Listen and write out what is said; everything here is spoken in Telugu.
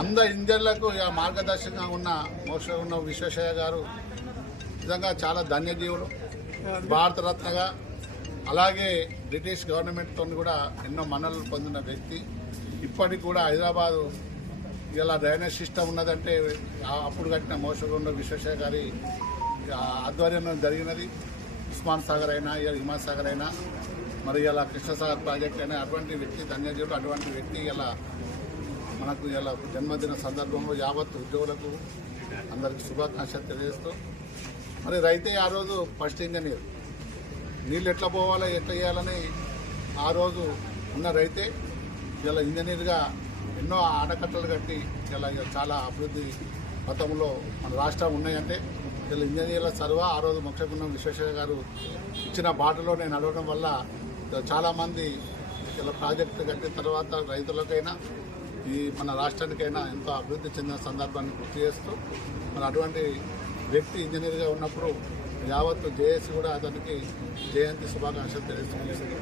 అందరు ఇంజన్లకు ఇక మార్గదర్శకంగా ఉన్న మోక్ష ఉన్న విశ్వేశయ్య గారు నిజంగా చాలా ధన్యజీవులు. భారతరత్నగా అలాగే బ్రిటిష్ గవర్నమెంట్తో కూడా ఎన్నో మన్నలు పొందిన వ్యక్తి. ఇప్పటికి కూడా హైదరాబాదు ఇలా డ్రైనేజ్ సిస్టమ్ ఉన్నదంటే అప్పుడు కట్టిన మోసగుండ విశ్వేశ్వర గారి ఆధ్వర్యంలో జరిగినది. ఉస్మాన్ సాగర్ అయినా ఇలా హిమాన్ సాగర్ అయినా మరి ఇలా కృష్ణసాగర్ ప్రాజెక్ట్ అయినా అటువంటి వ్యక్తి ధన్యజీవులు. అటువంటి వ్యక్తి ఇలా మనకు ఇలా జన్మదిన సందర్భంలో యావత్ ఉద్యోగులకు అందరికి శుభాకాంక్షలు తెలియజేస్తూ మరి రైతే ఆ రోజు ఫస్ట్ ఇంజనీర్. నీళ్ళు ఎట్లా పోవాలో ఎట్లా చేయాలని ఆ రోజు ఉన్న రైతే ఇలా ఇంజనీర్గా ఎన్నో ఆనకట్టలు కట్టి ఇలా చాలా అభివృద్ధి గతంలో మన రాష్ట్రం ఉన్నాయంటే ఇలా ఇంజనీర్ల సర్వ ఆ రోజు మొక్షగుండం విశ్వేశ్వర గారు ఇచ్చిన బాటలో నేను నడవడం వల్ల చాలామంది ఇలా ప్రాజెక్టు కట్టిన తర్వాత రైతులకైనా ఈ మన రాష్ట్రానికైనా ఎంతో అభివృద్ధి చెందిన సందర్భాన్ని గుర్తు చేస్తూ మరి అటువంటి వ్యక్తి ఇంజనీర్గా ఉన్నప్పుడు యావత్తు జేఏసీ కూడా అతనికి జయంతి శుభాకాంక్షలు తెలియజేస్తుంది